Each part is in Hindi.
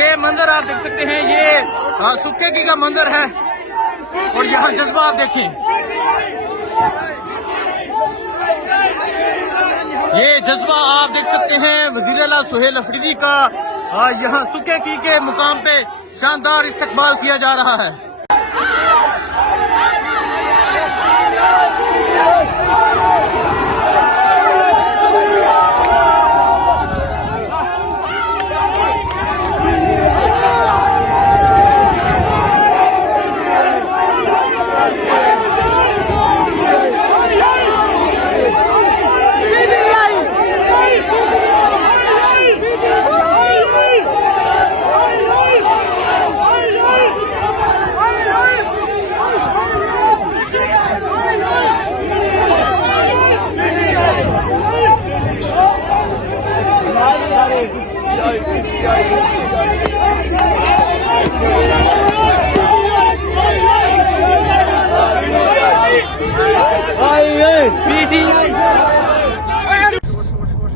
ये मंदिर आप देख सकते हैं, ये सुक्के की का मंदिर है और यहाँ जज्बा आप देखें, ये जज्बा आप देख सकते हैं वज़ीर आला सुहेल अफरीदी का यहाँ सुक्के की के मुकाम पे शानदार इस्तकबाल किया जा रहा है।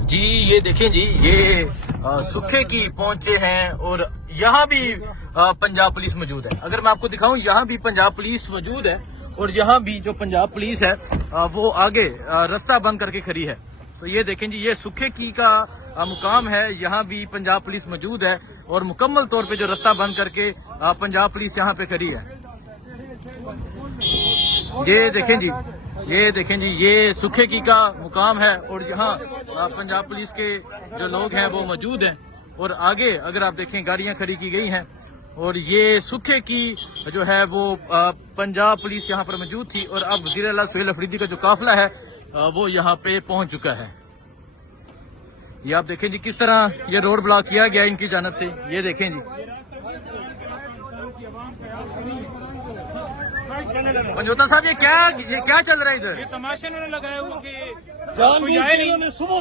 जी ये देखें जी, ये सुखे की पहुंचे हैं और यहाँ भी पंजाब पुलिस मौजूद है। अगर मैं आपको दिखाऊं, यहाँ भी पंजाब पुलिस मौजूद है और यहाँ भी जो पंजाब पुलिस है वो आगे रास्ता बंद करके खड़ी है। तो ये देखें जी, ये सुखे की का मुकाम है, यहाँ भी पंजाब पुलिस मौजूद है और मुकम्मल तौर पे जो रास्ता बंद करके पंजाब पुलिस यहाँ पे खड़ी है। ये देखें जी, ये देखें जी, ये सुखे की का मुकाम है और यहाँ पंजाब पुलिस के जो लोग हैं वो मौजूद हैं और आगे अगर आप देखें गाड़ियां खड़ी की गई हैं और ये सुखे की जो है वो पंजाब पुलिस यहाँ पर मौजूद थी और अब वज़ीर आला सुहेल अफरीदी का जो काफिला है वो यहाँ पे पहुंच चुका है। ये आप देखें जी किस तरह ये रोड ब्लॉक किया गया इनकी जानब से। ये देखें जी, पंजोता साहब, ये क्या चल रहा है इधर? ये तमाशे इन्होंने लगाए हुए कि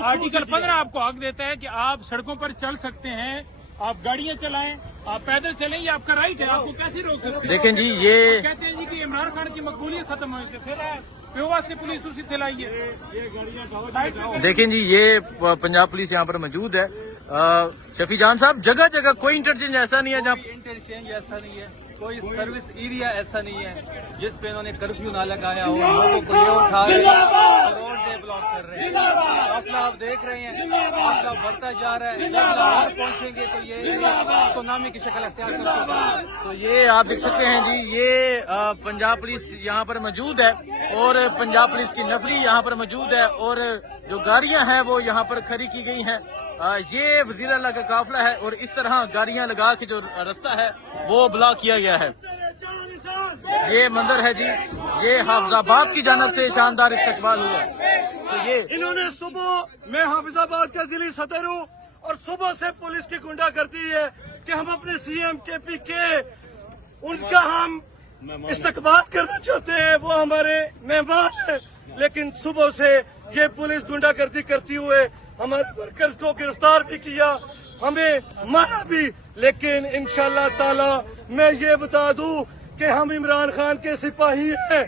आर्टिकल 15 आपको हक देता है कि आप सड़कों पर चल सकते हैं, आप गाड़ियां चलाएं, आप पैदल चलें, ये आपका राइट है, आपको कैसे रोक सकते हैं? देखें जी, ये कहते हैं जी कि इमरान खान की मकबूलियत खत्म हो गई, फिर वास्ते पुलिस उसी थिलाई है। देखें जी, ये पंजाब पुलिस यहाँ पर मौजूद है। शफी जान साहब, जगह जगह कोई इंटरचेंज ऐसा नहीं है जहाँ इंटरचेंज ऐसा नहीं है, कोई सर्विस एरिया ऐसा नहीं है जिस पे इन्होंने कर्फ्यू ना लगाया हो, लोगों को ये उठा रहे हैं, रोड पे ब्लॉक कर रहे हैं। काफिला आप देख रहे हैं, काफिला बढ़ता जा रहा है, जब लाहौर पहुंचेंगे तो ये सुनामी की शक्ल अख्तियार कर चुका है। तो ये आप देख सकते हैं जी, ये पंजाब पुलिस यहाँ पर मौजूद है और पंजाब पुलिस की नफरी यहाँ पर मौजूद है और जो गाड़ियां हैं वो यहाँ पर खड़ी की गई हैं। ये वज़ीर आला का काफिला है और इस तरह गाड़ियां लगा के जो रास्ता है वो ब्लॉक किया गया है। ये मंदिर है जी, ये हाफिजाबाद की जानब से शानदार इस्तकबाल हुआ। तो ये इन्होंने सुबह, मैं हाफिजाबाद का जिली सदर हूँ और सुबह से पुलिस की गुंडा करती है कि हम अपने सीएम KP के उनका हम इस्तकबाल करना चाहते हैं, वो हमारे मेहमान है, लेकिन सुबह से ये पुलिस गुंडागर्दी करती हुए हमारे वर्कर्स को गिरफ्तार भी किया, हमें मारा भी। लेकिन इंशाअल्लाह ताला मैं ये बता दूं कि हम इमरान खान के सिपाही हैं,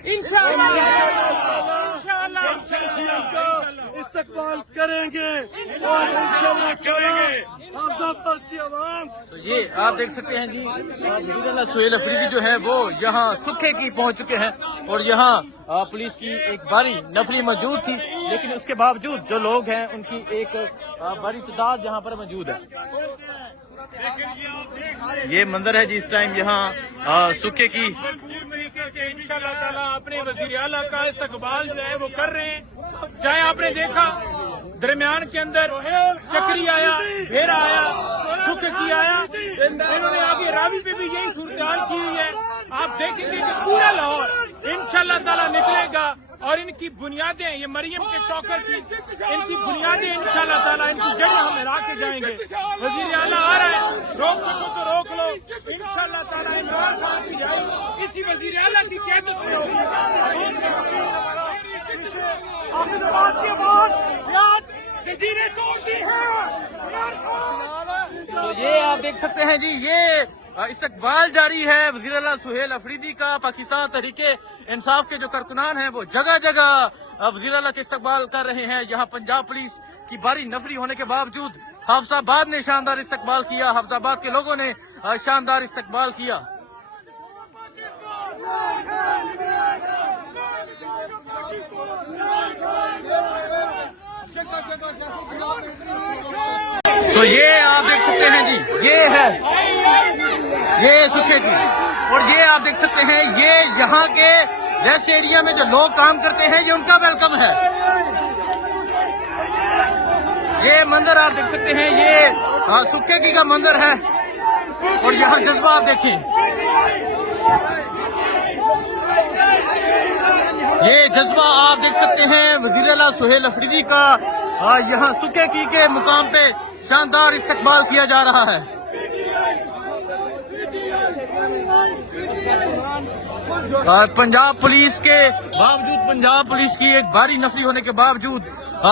का इस्तकबाल करेंगे और इंशाअल्लाह करेंगे हाफिजाबाद की आवाम। तो ये आप देख सकते हैं जी, वज़ीर आला सुहेल अफरीदी जो है वो यहाँ सुखे की पहुंच चुके हैं और यहाँ पुलिस की एक भारी नफरी मौजूद थी, लेकिन उसके बावजूद जो लोग हैं उनकी एक बड़ी तादाद यहाँ पर मौजूद है। ये मंदिर है जी, इस टाइम यहाँ सुखे की तरीके से इंशाअल्लाह ताला अपने वज़ीर आला का इस्तकबाल जो है वो कर रहे हैं। चाहे आपने देखा दरमियान के अंदर चक्री आया, घेरा आया, सुख की आया, इन्होंने आगे रावी पे भी यही सूरत की हुई है। आप देखेंगे कि पूरा लाहौर इंशाअल्लाह ताला निकलेगा और इनकी बुनियादें, ये मरियम के टॉकर की इनकी बुनियादें इंशाअल्लाह ताला इनकी जड़ें हम हिला के जाएंगे। वज़ीर आला आ रहा है, रोक सको तो रोक लो, इंशाअल्लाह ताला इमरान खान की इसी वज़ीर आला की क़यादत में होगी। जंजीरें तोड़ दी हैं। तो ये आप देख सकते हैं जी, ये इस्तकबाल जारी है वज़ीर आला सुहेल अफरीदी का। पाकिस्तान तहरीके इंसाफ के जो कारकुनान हैं वो जगह जगह वज़ीर आला के इस्तकबाल कर रहे हैं। यहाँ पंजाब पुलिस की भारी नफरी होने के बावजूद हाफिजाबाद ने शानदार इस्तकबाल किया, हाफिजाबाद के लोगों ने शानदार इस्तकबाल किया। तो ये आप देख सकते हैं जी, ये है ये सुखे की, और ये आप देख सकते हैं ये यहाँ के रेस्ट एरिया में जो लोग काम करते हैं ये उनका वेलकम है। ये मंदिर आप देख सकते हैं, ये सुखे की का मंदिर है, और यहाँ जज्बा आप देखें, ये जज्बा आप देख सकते हैं वज़ीर आला सुहेल अफरीदी का यहाँ सुखे की के मुकाम पे शानदार इस्तकबाल किया जा रहा है। पंजाब पुलिस के बावजूद, पंजाब पुलिस की एक भारी नफरी होने के बावजूद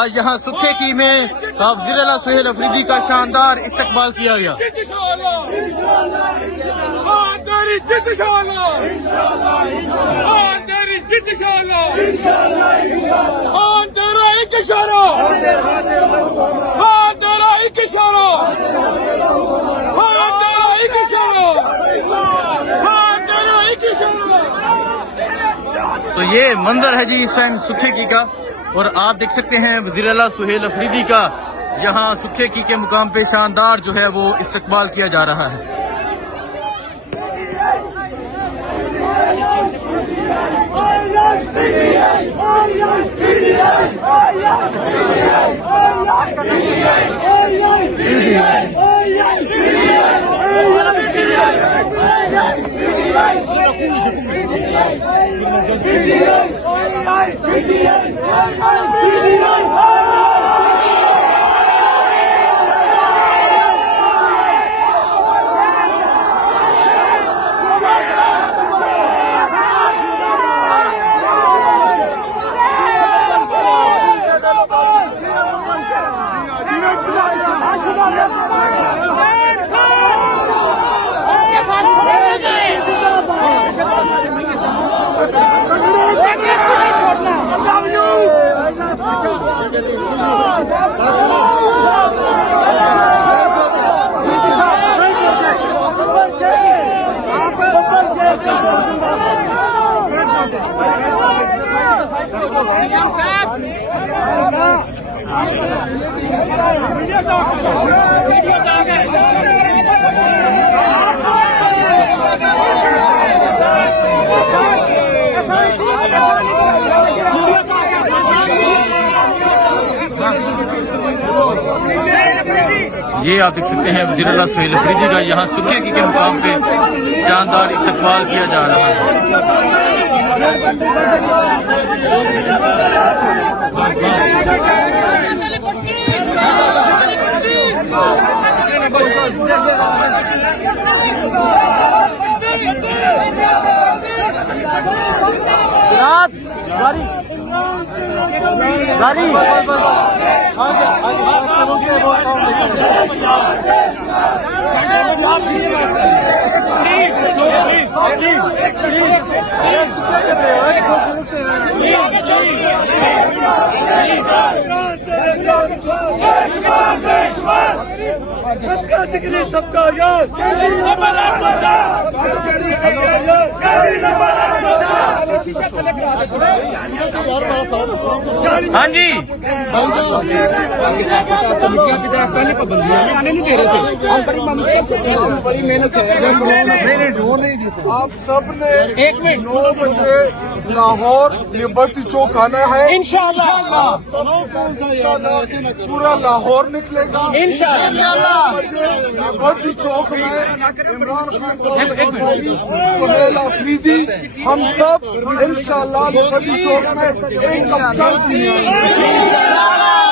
यहाँ सुखे की में वज़ीर आला सुहेल अफरीदी का शानदार इस्तकबाल किया गया। तो ये मंदिर है जी इस टाइम सुखे की का, और आप देख सकते हैं वज़ीर आला सुहेल अफरीदी का यहाँ सुखे की के मुकाम पे शानदार जो है वो इस्तकबाल किया जा रहा है। ये आप देख सकते हैं वज़ीर आला सुहेल अफरीदी का यहाँ सुखे की के मुकाम पे शानदार इस्तकबाल किया जा रहा है। सबका जिक्र सबका याद, हाँ जी, पहले पाबंदियां आने नहीं दे रहे थे, हम बड़ी मेहनत से आप सब ने 1 मिनट 9 बजे लाहौर लिबर्टी चौक आना है इंशाअल्लाह। पूरा लाहौर निकलेगा इंशाअल्लाह। लिबर्टी चौक में इमरान खान सुहेल अफरीदी हम सब इंशाअल्लाह लिबर्टी चौक में एक कप चाय पीएंगे।